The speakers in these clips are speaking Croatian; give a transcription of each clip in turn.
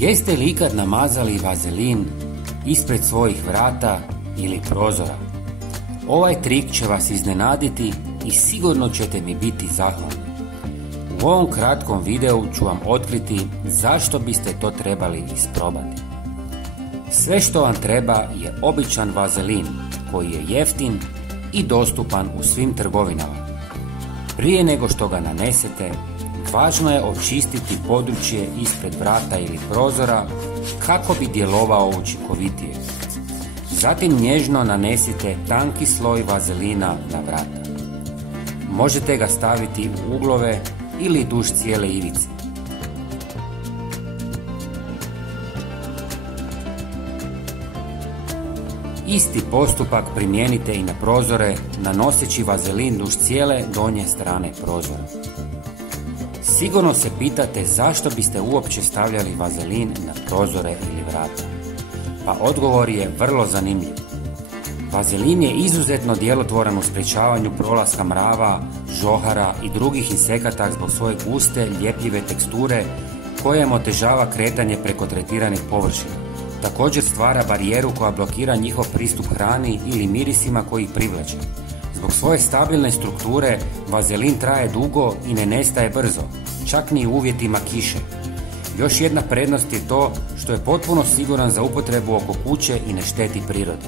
Jeste li ikad namazali vazelin ispred svojih vrata ili prozora? Ovaj trik će vas iznenaditi i sigurno ćete mi biti zahvalni. U ovom kratkom videu ću vam otkriti zašto biste to trebali isprobati. Sve što vam treba je običan vazelin koji je jeftin i dostupan u svim trgovinama. Prije nego što ga nanesete, važno je očistiti područje ispred vrata ili prozora kako bi djelovao učinkovitije. Zatim nježno nanesite tanki sloj vazelina na vrata. Možete ga staviti u uglove ili duž cijele ivice. Isti postupak primijenite i na prozore, nanoseći vazelin duž cijele donje strane prozora. Sigurno se pitate zašto biste uopće stavljali vazelin na prozore ili vrata. Pa odgovor je vrlo zanimljiv. Vazelin je izuzetno djelotvoran u sprječavanju prolaska mrava, žohara i drugih insekata zbog svoje guste, ljepljive teksture koja im otežava kretanje preko tretiranih površina. Također stvara barijeru koja blokira njihov pristup hrani ili mirisima koji ih privlače. Zbog svoje stabilne strukture, vazelin traje dugo i ne nestaje brzo, čak ni u uvjetima kiše. Još jedna prednost je to što je potpuno siguran za upotrebu oko kuće i ne šteti prirodi.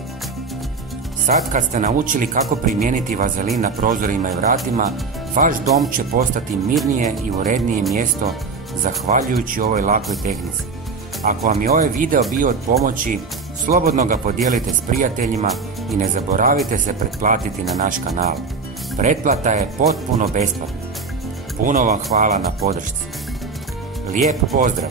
Sad kad ste naučili kako primijeniti vazelin na prozorima i vratima, vaš dom će postati mirnije i urednije mjesto zahvaljujući ovoj lakoj tehnici. Ako vam je ovaj video bio od pomoći, slobodno ga podijelite s prijateljima i ne zaboravite se pretplatiti na naš kanal. Pretplata je potpuno besplatna. Puno vam hvala na podršci. Lijep pozdrav!